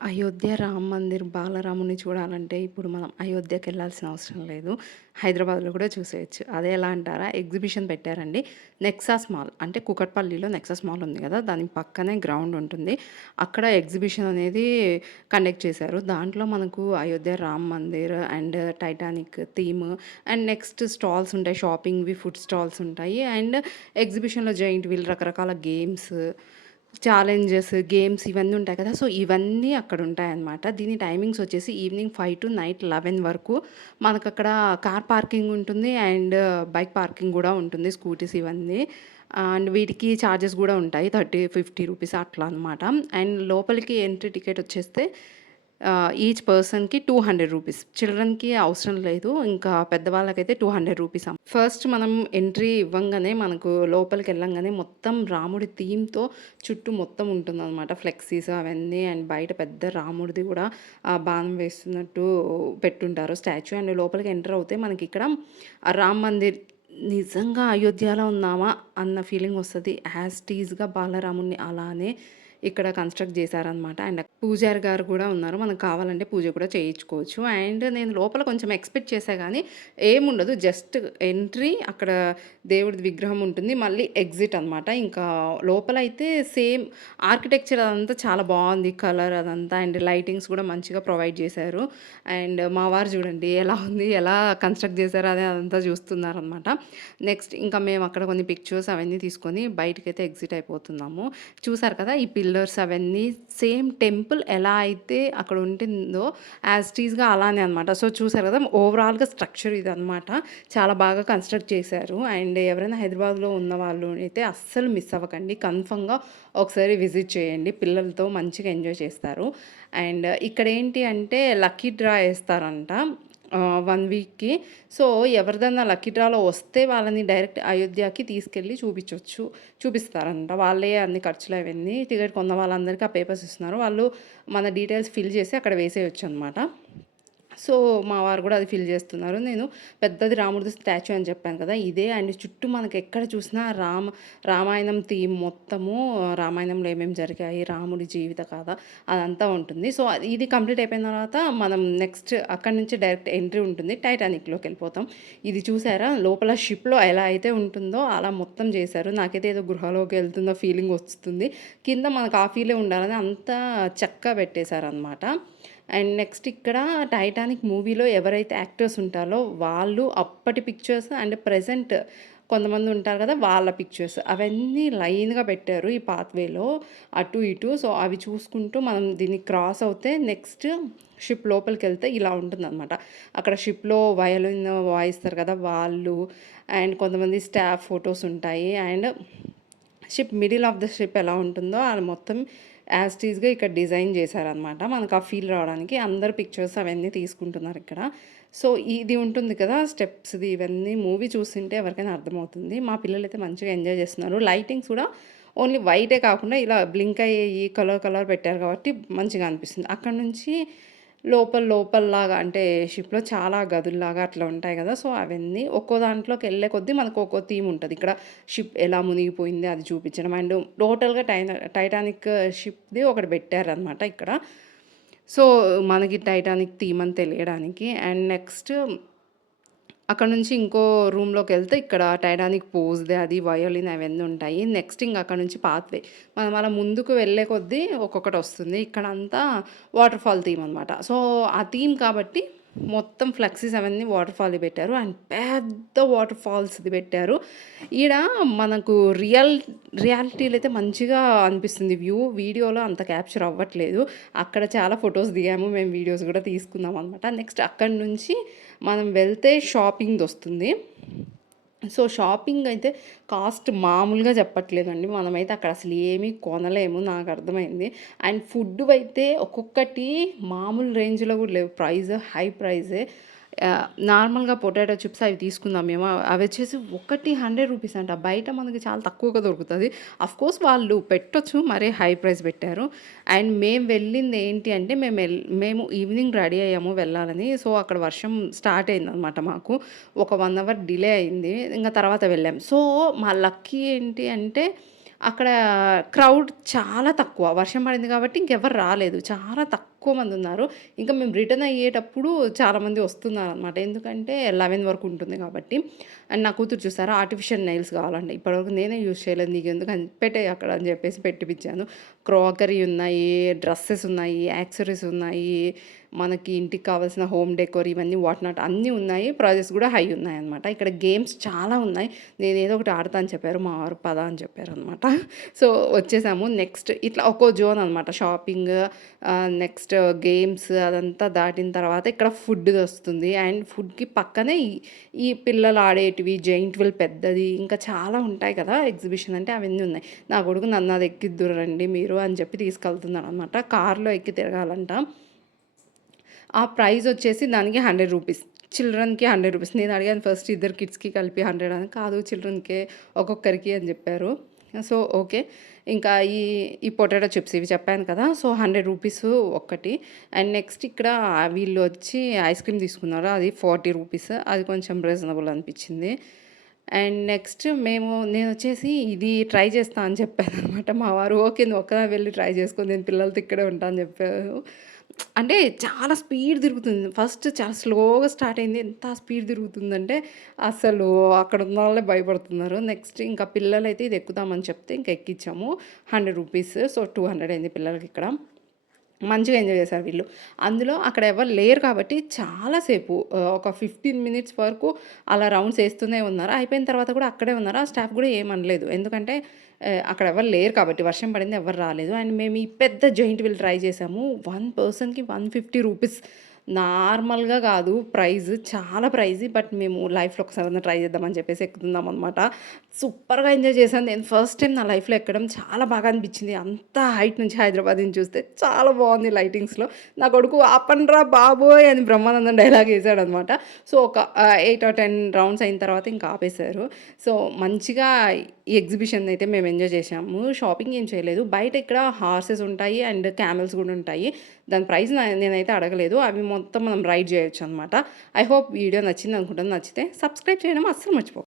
అయోధ్య రామ్ మందిర్ బాలరాముని చూడాలంటే ఇప్పుడు మనం అయోధ్యకెళ్ళాల్సిన అవసరం లేదు. హైదరాబాద్‌లో కూడా చూసేయొచ్చు. అదే ఎలా అంటారా? ఎగ్జిబిషన్ పెట్టారండి. నెక్సాస్ మాల్ అంటే కూకట్పల్లిలో నెక్సాస్ మాల్ ఉంది గదా! దాని పక్కనే గ్రౌండ్ ఉంటుంది. అక్కడ ఎగ్జిబిషన్ అనేది కండక్ట్ చేశారు. దాంట్లో మనకు Ayodhya Ram Mandir and Titanic theme and next stalls ఉంటాయి. షాపింగ్‌వి ఫుడ్ స్టాల్స్ ఉంటాయి. అండ్ ఎగ్జిబిషన్‌లో జెయింట్ వీల్ రకరకాల గేమ్స్ ఛాలెంజెస్, గేమ్స్ ఇవన్నీ ఉంటాయి కదా! సో, ఇవన్నీ అక్కడుంటాయనమాట. దీని టైమింగ్స్ వచ్చేసి ఈవినింగ్ 5 టు నైట్ 11 వరకు మనకక్కడ కార్ పార్కింగ్ ఉంటుంది. అండ్ బైక్ పార్కింగ్ గూడా ఉంటుంది. స్కూటీస్ ఇవన్నీ. అండ్ వీటికి చార్జెస్ గూడా ఉంటాయి. 30, 50 రూపీస్ అట్లా అనమాట. అండ్ లోపలికి ఎంట్రీ టికెట్ వచ్చేస్తే ఈచ్ పర్సన్‌కి 200 రూపీస్. చిల్డ్రన్‌కి అవసరం లేదు. ఇంకా పెద్దవాళ్ళకైతే 200 రూపీస్. ఫస్ట్ మనం ఎంట్రీ ఇవ్వంగానే మనకు లోపలికెళ్ళంగానే మొత్తం రాముడి థీమ్‌తో చుట్టూ మొత్తం ఉంటుందనమాట. ఫ్లెక్సీస్ అవన్నీ అండ్ బయట పెద్ద రాముడిది గూడా బాణం వేస్తున్నట్టు పెట్టుంటారు స్టాచ్యూ. అండ్ లోపలికి ఎంటర్ అవుతే మనకిక్కడ రామ్ మందిర్ నిజంగా అయోధ్యలో ఉన్నామా అన్న ఫీలింగ్ వస్తది. యాజ్ టీజ్‌గా బాలరాముడిని అలానే ఇక్కడ కన్‌స్ట్రక్ట్ జేశారనమాట. అండ్ పూజారి గారు గూడా ఉన్నారు. మనకు కావాలంటే పూజ కూడా చేయించుకోవచ్చు. అండ్ నేను లోపల కొంచెం ఎక్స్‌పెక్ట్ చేశా గానీ ఏముండదు. జస్ట్ ఎంట్రీ అక్కడ దేవుడిది విగ్రహం ఉంటుంది. మళ్ళీ ఎగ్జిట్ అనమాట. ఇంకా లోపలైతే సేమ్ ఆర్కిటెక్చర్ అదంతా చాలా బావుంది. కలర్ అదంతా అండ్ లైటింగ్స్ కూడా మంచిగా ప్రొవైడ్ చేశారు. అండ్ మా వారు చూడండి ఎలా ఉంది, ఎలా కన్‌స్ట్రక్ట్ చేశారో అదే అదంతా చూస్తున్నారనమాట. నెక్స్ట్ ఇంకా మేము అక్కడ కొన్ని పిక్చర్స్ అవన్నీ తీసుకొని బయటికైతే ఎగ్జిట్ అయిపోతున్నాము. చూసారు కదా! ఈ పిల్లర్స్ అవన్నీ సేమ్ టెంపుల్ ఎలా అయితే అక్కడ ఉంటుందో యాజ్ టీజ్‌గా అలానే అనమాట. సో, చూసారు కదా! ఓవరాల్‌గా స్ట్రక్చర్ ఇదనమాట. చాలా బాగా కన్‌స్ట్రక్ట్ చేశారు. అండ్ ఎవరైనా హైదరాబాద్‌లో ఉన్నవాళ్ళు అయితే అస్సలు మిస్ అవ్వకండి. కన్ఫర్మ్‌గా ఒకసారి విజిట్ చేయండి. పిల్లలతో మంచిగా ఎంజాయ్ చేస్తారు. అండ్ ఇక్కడేంటి అంటే లక్కీ డ్రా ఏస్తారంట. 1 వీక్‌కి. సో, ఎవరిదన్నా లక్కీ డ్రాలో వస్తే వాళ్ళని డైరెక్ట్ అయోధ్యకి తీసుకెళ్ళి చూపిస్తారంట. వాళ్ళే అన్ని ఖర్చులు అవన్నీ టికెట్ కొన్న వాళ్ళందరికీ ఆ పేపర్స్ ఇస్తున్నారు. వాళ్ళు మన డీటెయిల్స్ ఫిల్ చేసి అక్కడ వేసేయొచ్చనమాట. సో, మా వారు గూడా అది ఫిల్ జేస్తున్నారు. నేను పెద్దది రాముడిది స్టాచ్యూ అని చెప్పాను కదా! ఇదే అండ్ చుట్టూ మనకెక్కడ చూసినా రామాయణం థీమ్ మొత్తము రామాయణంలో ఏమేమి జరిగాయి, రాముడి జీవిత కథ అదంతా ఉంటుంది. సో, ఇది కంప్లీట్ అయిపోయిన తర్వాత మనం నెక్స్ట్ అక్కడి నుంచి డైరెక్ట్ ఎంట్రీ ఉంటుంది. టైటానిక్‌లోకెళ్ళిపోతాం. ఇది చూసారా? లోపల షిప్‌లో ఎలా అయితే ఉంటుందో అలా మొత్తం చేశారు. నాకైతే ఏదో గృహలోకి వెళ్తున్న ఫీలింగ్ వస్తుంది. కింద మనకు ఆ ఫీలే ఉండాలని అంతా చక్కగా పెట్టేశారనమాట. అండ్ నెక్స్ట్ ఇక్కడ 'టైటానిక్' మూవీలో ఎవరైతే యాక్టర్స్ ఉంటారో వాళ్ళు అప్పటి పిక్చర్స్ అండ్ ప్రెజెంట్ కొంతమంది ఉంటారు కదా! వాళ్ళ పిక్చర్స్ అవన్నీ లైన్‌గా పెట్టారు ఈ పాత్‌వేలో అటు ఇటు. సో, అవి చూసుకుంటూ మనం దీన్ని క్రాస్ అవుతే నెక్స్ట్ షిప్ లోపలికెళ్తే ఇలా ఉంటుందనమాట. అక్కడ షిప్‌లో వయలిన్ వాయిస్తారు కదా! వాళ్ళు అండ్ కొంతమంది స్టాఫ్ ఫోటోస్ ఉంటాయి. And ship middle of the ship ఎలా ఉంటుందో అది మొత్తం యాజ్ టీజ్‌గా ఇక్కడ డిజైన్ చేశారనమాట. మనకు ఆ ఫీల్ రావడానికి అందరు పిక్చర్స్ అవన్నీ తీసుకుంటున్నారిక్కడ. సో, ఇది ఉంటుంది కదా! స్టెప్స్‌ది ఇవన్నీ మూవీ చూస్తుంటే ఎవరికైనా అర్థమవుతుంది. మా పిల్లలైతే మంచిగా ఎంజాయ్ చేస్తున్నారు. లైటింగ్స్ కూడా ఓన్లీ వైటే కాకుండా ఇలా బ్లింక్ అయ్యేయి కలర్ కలర్ పెట్టారు కాబట్టి మంచిగా అనిపిస్తుంది. అక్కడి నుంచి లోపల్లాగా అంటే షిప్‌లో చాలా గదుల్లాగా అట్లా ఉంటాయి గదా! సో, అవన్నీ ఒక్కో దాంట్లోకెళ్ళే కొద్దీ మనకు ఒక్కో థీమ్ ఉంటది. ఇక్కడ షిప్ ఎలా మునిగిపోయింది అది చూపించడం. అండ్ టోటల్‌గా టైటానిక్ షిప్‌ది ఒకటి పెట్టారనమాట ఇక్కడ. సో, మనకి టైటానిక్ థీమ్ అని తెలియడానికి. అండ్ నెక్స్ట్ అక్కడ నుంచి ఇంకో రూమ్‌లోకెళ్తే ఇక్కడ టైటానిక్ పోజ్‌ది అది వయోలిన్ అవన్నీ ఉంటాయి. నెక్స్ట్ ఇంక అక్కడ నుంచి పాత్‌వే. మనం అలా ముందుకు వెళ్ళే కొద్దీ ఒక్కొక్కటొస్తుంది. ఇక్కడంతా వాటర్ ఫాల్ థీమ్ అనమాట. సో, ఆ థీమ్ కాబట్టి మొత్తం ఫ్లెక్సీస్ అవన్నీ వాటర్ ఫాల్‌వి పెట్టారు. అండ్ పెద్ద వాటర్ ఫాల్స్‌ది పెట్టారు. ఈడ మనకు రియాలిటీలో అయితే మంచిగా అనిపిస్తుంది వ్యూ. వీడియోలో అంత క్యాప్చర్ అవ్వట్లేదు. అక్కడ చాలా ఫోటోస్ దిగాము. మేము వీడియోస్ గూడా తీసుకున్నామనమాట. నెక్స్ట్ అక్కడి నుంచి మనం వెళ్తే షాపింగ్‌దొస్తుంది. సో, షాపింగ్ అయితే కాస్ట్ మామూలుగా చెప్పట్లేదండి. మనమైతే అక్కడ అసలు ఏమీ కొనలేము నాకర్థమైంది. అండ్ ఫుడ్డువైతే ఒక్కొక్కటి మామూలు రేంజ్‌లో గూడా లేవు. హై ప్రైజే. నార్మల్‌గా పొటాటో చిప్స్ అవి తీసుకున్నాం మేము. అవొచ్చేసి ఒకటి 100 రూపీస్ అంట. బయట మనకి చాలా తక్కువగా దొరుకుతది. అఫ్‌కోర్స్ వాళ్ళు పెట్టొచ్చు. మరీ హై ప్రైస్ పెట్టారు. అండ్ మేము వెళ్ళింది ఏంటి అంటే మేము ఈవినింగ్ రెడీ అయ్యాము వెళ్ళాలని. సో, అక్కడ వర్షం స్టార్ట్ అయిందనమాట మాకు. ఒక 1 అవర్ డిలే అయింది. ఇంక తర్వాత వెళ్ళాం. సో, మా లక్కీ ఏంటి అంటే అక్కడ క్రౌడ్ చాలా తక్కువ. వర్షం పడింది కాబట్టి ఇంకెవ్వరు రాలేదు. చాలా తక్కువ మందున్నారు. ఇంకా మేము రిటర్న్ అయ్యేటప్పుడు చాలామంది వస్తున్నారనమాట. ఎందుకంటే 11 వరకు ఉంటుంది కాబట్టి. అండ్ నా కూతురు చూసారా ఆర్టిఫిషియల్ నెయిల్స్ కావాలంట. ఇప్పటివరకు నేనే యూజ్ చేయలేదు. నీకెందుకు అని పెట్టేయి అక్కడ అని చెప్పేసి పెట్టిపిచ్చాను. క్రాకరీ ఉన్నాయి, డ్రెసెస్ ఉన్నాయి, యాక్సెసరీస్ ఉన్నాయి. మనకి ఇంటికి కావాల్సిన హోమ్ డెకోర్ ఇవన్నీ వాట్ నాట్ అన్నీ ఉన్నాయి. ప్రైజెస్ కూడా హై ఉన్నాయన్నమాట. ఇక్కడ గేమ్స్ చాలా ఉన్నాయి. నేనేదో ఒకటి ఆడతా అని చెప్పారు. మా వారు పద అని చెప్పారనమాట. సో, వచ్చేసాము. నెక్స్ట్ ఇట్లా ఒక్కో జోన్ అనమాట. షాపింగ్, నెక్స్ట్ గేమ్స్ అదంతా దాటిన తర్వాత ఇక్కడ ఫుడ్‌దొస్తుంది. అండ్ ఫుడ్‌కి పక్కనే ఈ పిల్లలు ఆడేటివి, జెయింట్ వీల్ పెద్దది ఇంకా చాలా ఉంటాయి కదా! ఎగ్జిబిషన్ అంటే అవన్నీ ఉన్నాయి. నా కొడుకు నన్ను అది ఎక్కిద్దురు రండి మీరు అని చెప్పి తీసుకెళ్తున్నాడనమాట. కార్‌లో ఎక్కి తిరగాలంట. ఆ ప్రైజ్ వచ్చేసి దానికి రూ. 100. చిల్డ్రన్‌కి రూ. 100. నేను అడిగాను ఫస్ట్ ఇద్దరు కిడ్స్‌కి కలిపి 100 అని. కాదు చిల్డ్రన్‌కే ఒక్కొక్కరికి అని చెప్పారు. So, okay. ఇంకా ఈ పొటాటో చిప్స్ ఇవి చెప్పాను కదా! సో, రూ. 100 ఒక్కటి. అండ్ నెక్స్ట్ ఇక్కడ వీళ్ళు వచ్చి ఐస్ క్రీమ్ తీసుకున్నారు. అది రూ. 40. అది కొంచెం రీజనబుల్ అనిపించింది. అండ్ నెక్స్ట్ నేనొచ్చేసి ఇది ట్రై చేస్తా అని చెప్పాననమాట. మా వారు ఓకే. నువ్వు ఒక్కదానివే వెళ్లి ట్రై చేసుకో. నేను పిల్లలతో ఇక్కడే ఉంటా అని చెప్పారు. అంటే చాలా స్పీడ్ తిరుగుతుంది. ఫస్ట్ చాలా స్లోగా స్టార్ట్ అయింది. ఎంత స్పీడ్ తిరుగుతుందంటే అసలు అక్కడ ఉన్న వాళ్ళే భయపడుతున్నారు. నెక్స్ట్ ఇంకా పిల్లలైతే ఇది ఎక్కుదామని చెప్తే ఇంక ఎక్కిచ్చాము. రూ. 100. సో, 200 అయింది పిల్లలకిక్కడ. మంచిగా ఎంజాయ్ చేశారు వీళ్ళు. అందులో అక్కడ ఎవరు లేరు కాబట్టి చాలా సేపు ఒక 15 మినిట్స్ వరకు అలా రౌండ్స్ ఏస్తూనే ఉన్నారు. అయిపోయిన తర్వాత కూడా అక్కడే ఉన్నారు. ఆ స్టాఫ్ కూడా ఏమనలేదు. ఎందుకంటే అక్కడ ఎవరు లేరు కాబట్టి వర్షం పడింది ఎవరు రాలేదు. అండ్ మేము ఈ పెద్ద జెయింట్ వీల్ ట్రై చేసాము. వన్ పర్సన్‌కి రూ. 150. నార్మల్‌గా కాదు ప్రైస్. చాలా ప్రైజ్. బట్ మేము లైఫ్‌లో ఒకసారన్నా ట్రై చేద్దామని చెప్పేసి ఎక్కుతున్నామనమాట. సూపర్‌గా ఎంజాయ్ చేశాను. నేను ఫస్ట్ టైమ్ నా లైఫ్‌లో ఎక్కడం చాలా బాగా అనిపించింది. అంత హైట్ నుంచి హైదరాబాద్ నుంచి చూస్తే చాలా బాగుంది లైటింగ్స్‌లో. నా కొడుకు "ఆపండ్రా బాబోయ్!" అని బ్రహ్మానందం డైలాగ్ ఏసాడనమాట. సో, ఒక 8 ఆర్ 10 రౌండ్స్ అయిన తర్వాత ఇంకా ఆపేశారు. సో, మంచిగా ఈ ఎగ్జిబిషన్ అయితే మేము ఎంజాయ్ చేశాము. షాపింగ్ ఏం చేయలేదు. బయట ఇక్కడ హార్సెస్ ఉంటాయి అండ్ క్యామెల్స్ కూడా ఉంటాయి. దాని ప్రైస్ నేనైతే అడగలేదు. అవి మొత్తం మనం రైడ్ చేయొచ్చనమాట. ఐ హోప్ వీడియో నచ్చిందనుకుంటాను. నచ్చితే సబ్స్క్రైబ్ చేయడం అస్సలు మర్చిపోకండి.